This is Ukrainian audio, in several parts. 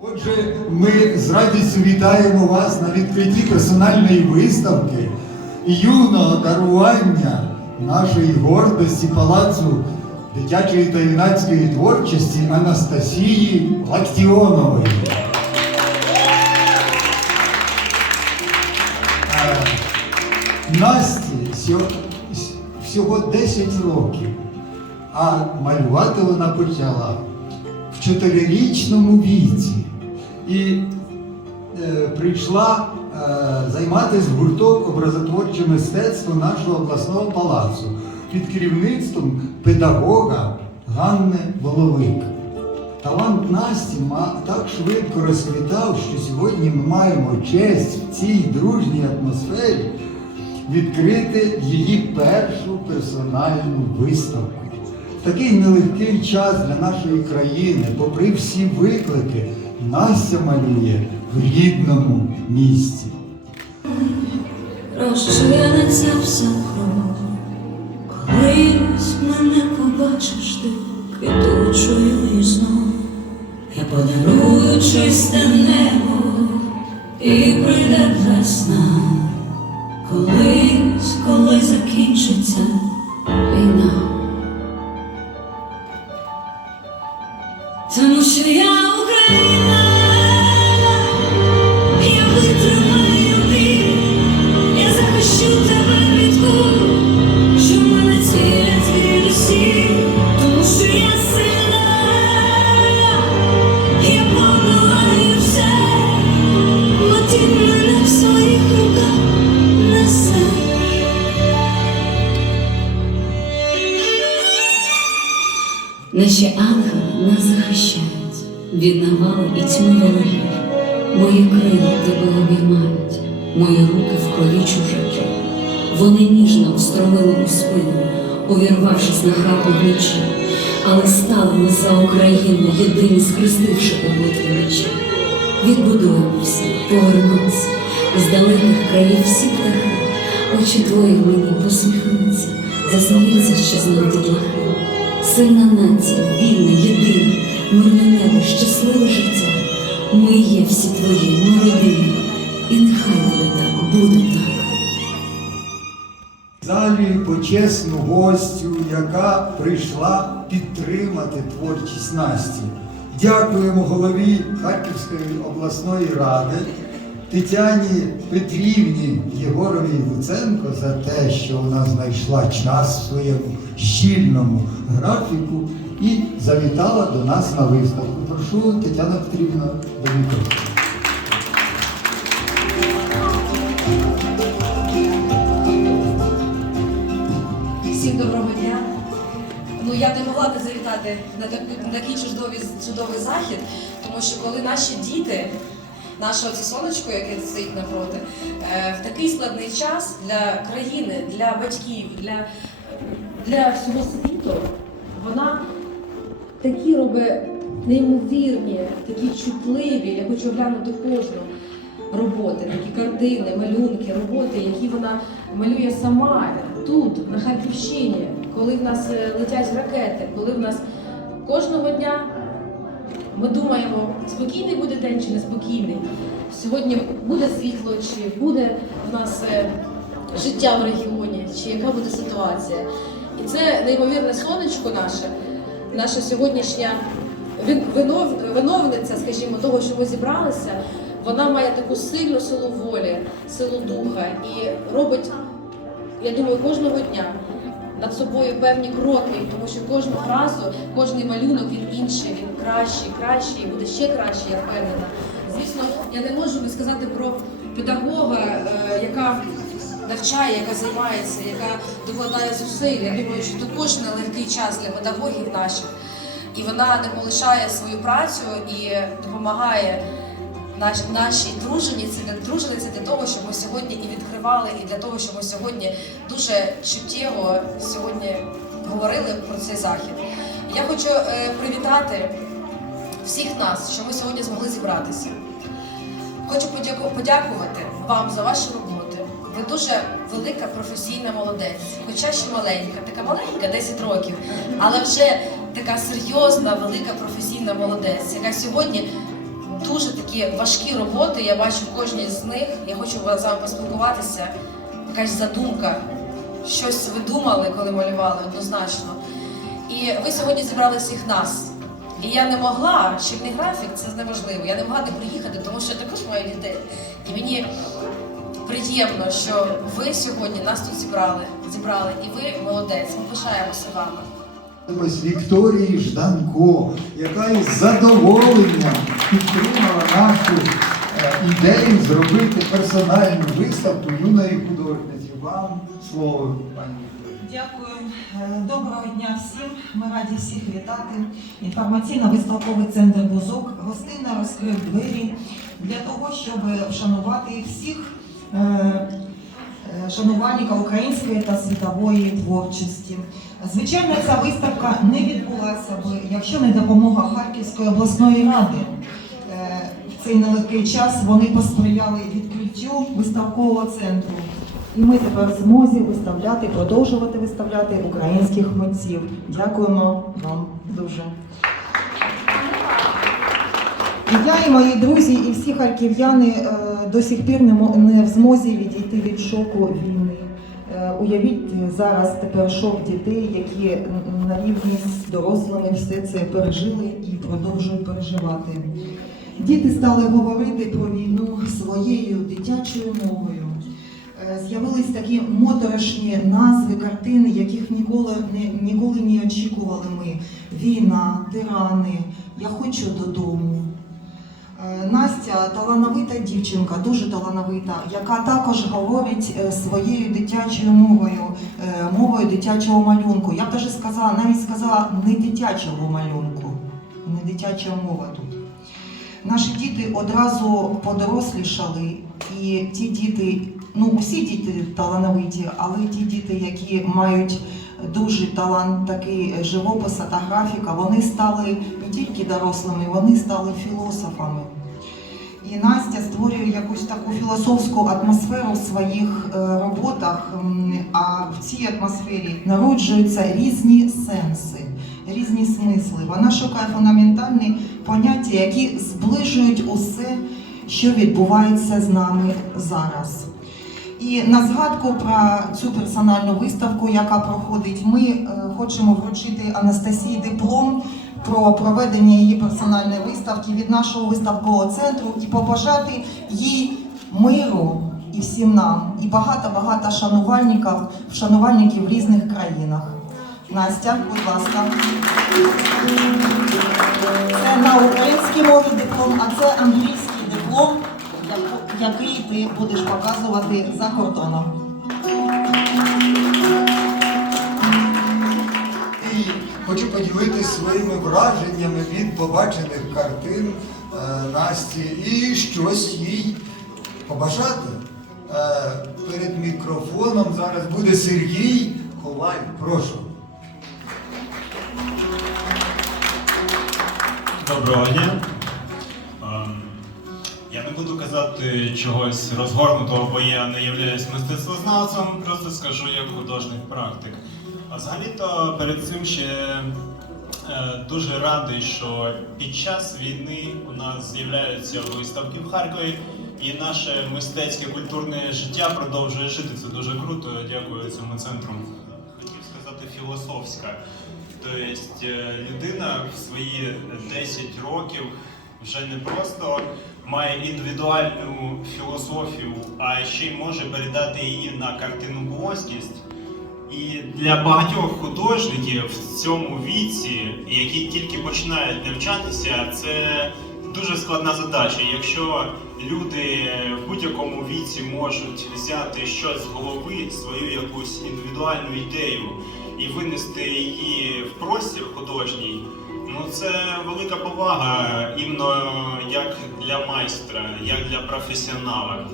Отже, ми з радістю вітаємо вас на відкритті персональної виставки юного дарування нашої гордості палацу дитячої та юнацької творчості Анастасії Лактіонової. Е, Насті всього 10 років, а малювати вона почала чотирирічному віці і е, прийшла е, займатися в гурток образотворче мистецтво нашого обласного палацу під керівництвом педагога Ганни Воловик. Талант Насті так швидко розквітав, що сьогодні ми маємо честь в цій дружній атмосфері відкрити її першу персональну виставку. Такий нелегкий час для нашої країни, попри всі виклики, Настя малює в рідному місті. Розчиниться все кров, колись мене побачиш ти квітучою і знов. Я подарую чисте небо і прийде весна. Від навали і тьми ворогів. Мої крила тебе обіймають, мої руки в крові чужаки. Вони ніжно встромили у спину, увірвавшись на хату вночі, але стали ми за Україну, єдині скрестивши у битві мечі. Відбудуємося, повернемося, з далеких країв всі птахи, очі твої мені посміхнуться, засміються ще знов дітлахи. Сильна нація, вільна, єдина, мирне небо, щасливе життя. Ми є всі твої, родина. І нехай буде так, буде так. Залі почесну гостю, яка прийшла підтримати творчість Насті. Дякуємо голові Харківської обласної ради Тетяні Петрівні Єгоровій Луценко за те, що вона знайшла час в своєму щільному графіку і завітала до нас на виставку. Прошу Тетяна Петрівна до мікрофону. Всім доброго дня. Ну я не могла не завітати на такий чудовий, чудовий захід, тому що коли наші діти, наше оце сонечко, яке стоїть напроти, е, в такий складний час для країни, для батьків, для, для всього світу, вона такі робить неймовірні, такі чутливі. Я хочу глянути кожну роботи, такі картини, малюнки, роботи, які вона малює сама тут, на Харківщині, коли в нас е, летять ракети, коли в нас кожного дня ми думаємо, спокійний буде день чи неспокійний. Сьогодні буде світло, чи буде в нас е, життя в регіоні, чи яка буде ситуація. І це неймовірне сонечко наше, наша сьогоднішня виновниця, скажімо, того, що ми зібралися. Вона має таку сильну силу волі, силу духа і робить, я думаю, кожного дня над собою певні кроки, тому що кожного разу, кожний малюнок він інший, він кращий, кращий, буде ще краще, я впевнена. Звісно, я не можу не сказати про педагога, е, яка навчає, яка займається, яка докладає зусиль. Я думаю, що також нелегкий час для педагогів наших. І вона не полишає свою працю і допомагає наш, нашій дружиніці, дружиниці для того, щоб ми сьогодні і відкривали, і для того, щоб ми сьогодні дуже чуттєво сьогодні говорили про цей захід. Я хочу е, привітати всіх нас, що ми сьогодні змогли зібратися. Хочу подяку- подякувати вам за вашу роботу. Ви дуже велика професійна молодець, хоча ще маленька, така маленька, 10 років, але вже така серйозна, велика професійна молодець, яка сьогодні дуже такі важкі роботи. Я бачу кожній з них. Я хочу з вами поспілкуватися. Якась задумка, щось ви думали, коли малювали, однозначно. І ви сьогодні зібрали всіх нас. І я не могла, шкільний графік це неможливо. Я не могла не приїхати, тому що я також маю дітей. І мені приємно, що ви сьогодні нас тут зібрали, зібрали, і ви молодець. Ми пишаємося вами. Ось Вікторії Жданко, яка із задоволенням підтримала нашу е, ідею зробити персональну виставку юної художниці. Вам слово, пані Вікторія. Дякую. Е, Доброго дня всім. Ми раді всіх вітати. Інформаційно-виставковий центр Бузок гостинно розкрив двері для того, щоб вшанувати всіх е, е, української та світової творчості. Звичайно, ця виставка не відбулася б, якщо не допомога Харківської обласної ради. Е, В цей нелегкий час вони посприяли відкриттю виставкового центру. І ми тепер змозі виставляти, продовжувати виставляти українських митців. Дякуємо вам дуже. І я, і мої друзі, і всі харків'яни до сих пір не, в змозі відійти від шоку війни. Е, Уявіть е, зараз тепер шок дітей, які на рівні з дорослими все це пережили і продовжують переживати. Діти стали говорити про війну своєю дитячою мовою. Е, З'явились такі моторошні назви картин, яких ніколи не ніколи не очікували ми. Війна, тирани, я хочу додому. Е, Настя талановита дівчинка, дуже талановита, яка також говорить е, своєю дитячою мовою, е, мовою дитячого малюнку. Я б даже сказала, навіть сказала не дитячого малюнку, не дитяча мова тут. Наші діти одразу подорослішали, і ті діти, ну усі діти талановиті, але ті діти, які мають дуже талант такий живописа та графіка, вони стали тільки дорослими, вони стали філософами. І Настя створює якусь таку філософську атмосферу в своїх е, роботах, а в цій атмосфері народжуються різні сенси, різні смисли. Вона шукає фундаментальні поняття, які зближують усе, що відбувається з нами зараз. І на згадку про цю персональну виставку, яка проходить, ми е, хочемо вручити Анастасії диплом про проведення її персональної виставки від нашого виставкового центру і побажати їй миру і всім нам, і багато-багато шанувальників, шанувальників в різних країнах. Настя, будь ласка. Це на українській мові диплом, а це англійський диплом, який ти будеш показувати за кордоном. Хочу поділитися своїми враженнями від побачених картин е, Насті і щось їй побажати. Е, перед мікрофоном зараз буде Сергій Коваль. Прошу. Доброго дня. Ем, Я не буду казати чогось розгорнутого, бо я не являюсь мистецтвознавцем, просто скажу як художник практик. А взагалі-то перед цим ще е, дуже радий, що під час війни у нас з'являються виставки в Харкові, і наше мистецьке культурне життя продовжує жити. Це дуже круто. Дякую цьому центру. Хотів сказати філософська. Тобто е, людина в свої 10 років вже не просто має індивідуальну філософію, а ще й може передати її на картину плоскість. І для багатьох художників в цьому віці, які тільки починають навчатися, це дуже складна задача. Якщо люди в будь-якому віці можуть взяти щось з голови, свою якусь індивідуальну ідею і винести її в простір художній, ну це велика повага іменно як для майстра, як для професіонала.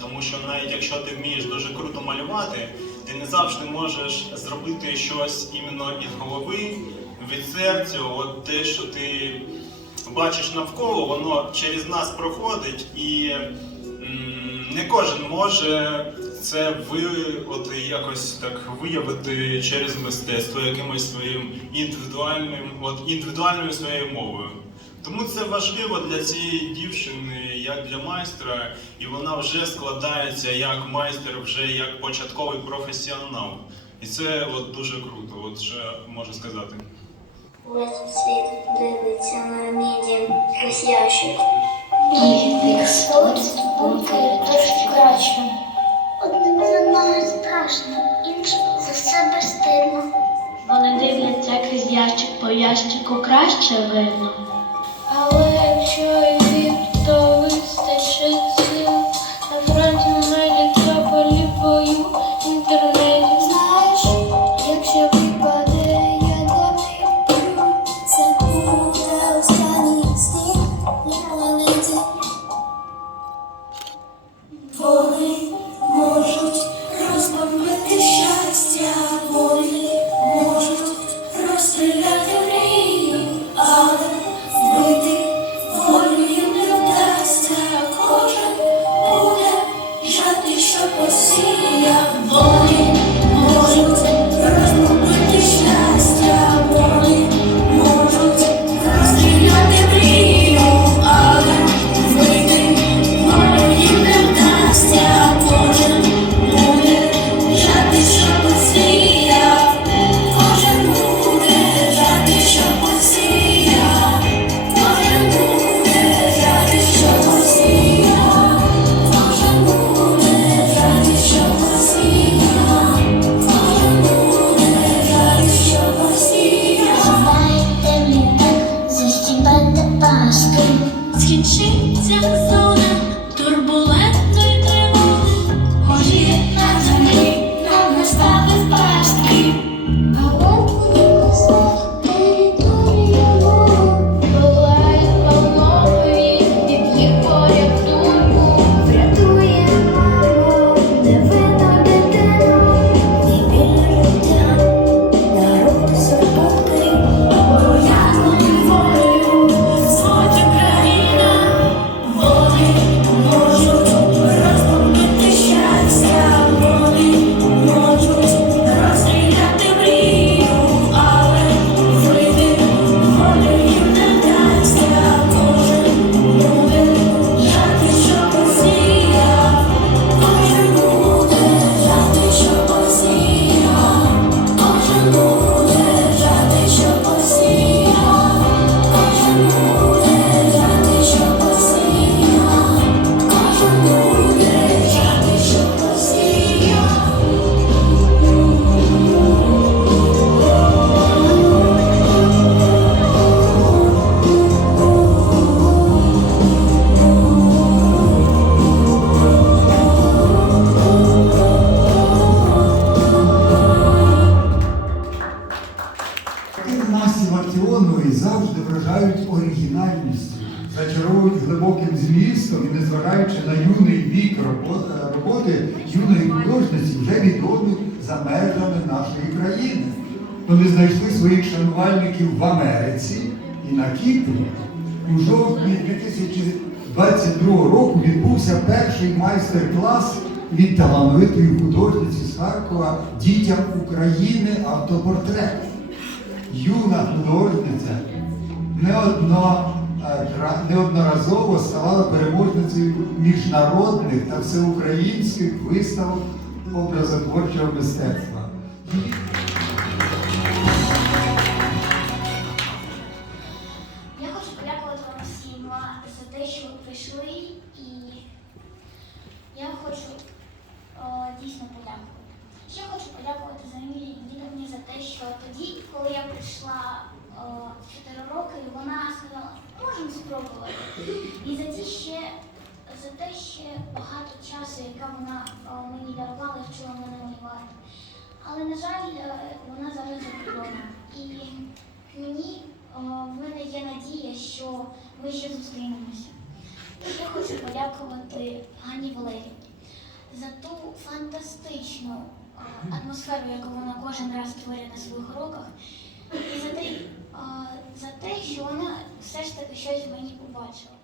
Тому що навіть якщо ти вмієш дуже круто малювати, ти не завжди можеш зробити щось іменно із голови, від серця, от те, що ти бачиш навколо, воно через нас проходить, і не кожен може це ви, от, якось так виявити через мистецтво якимось своїм індивідуальним, от, індивідуальною своєю мовою. Тому це важливо для цієї дівчини, як для майстра, і вона вже складається як майстер, вже як початковий професіонал. І це от дуже круто, от що можу сказати. Весь світ дивиться на міді крізь ящик. І фіксують думки трошки краще. Одним за мною страшно, іншим за себе стидно. Вони дивляться крізь ящик, по ящику краще видно. Але якщо за межами нашої країни. Вони знайшли своїх шанувальників в Америці і на Кіпрі. У жовтні 2022 року відбувся перший майстер-клас від талановитої художниці з Харкова Дітям України автопортрет юна художниця е, неодноразово ставала переможницею міжнародних та всеукраїнських виставок образотворчого мистецтва. Ще багато часу, яка вона мені дарувала, вчила мене малювати. Але, на жаль, е, вона зараз за. І мені в мене є надія, що ми ще зустрінемося. Я хочу подякувати Гані Валерівні за ту фантастичну атмосферу, яку вона кожен раз створює на своїх уроках, і за те, за те, що вона все ж таки щось в мені побачила.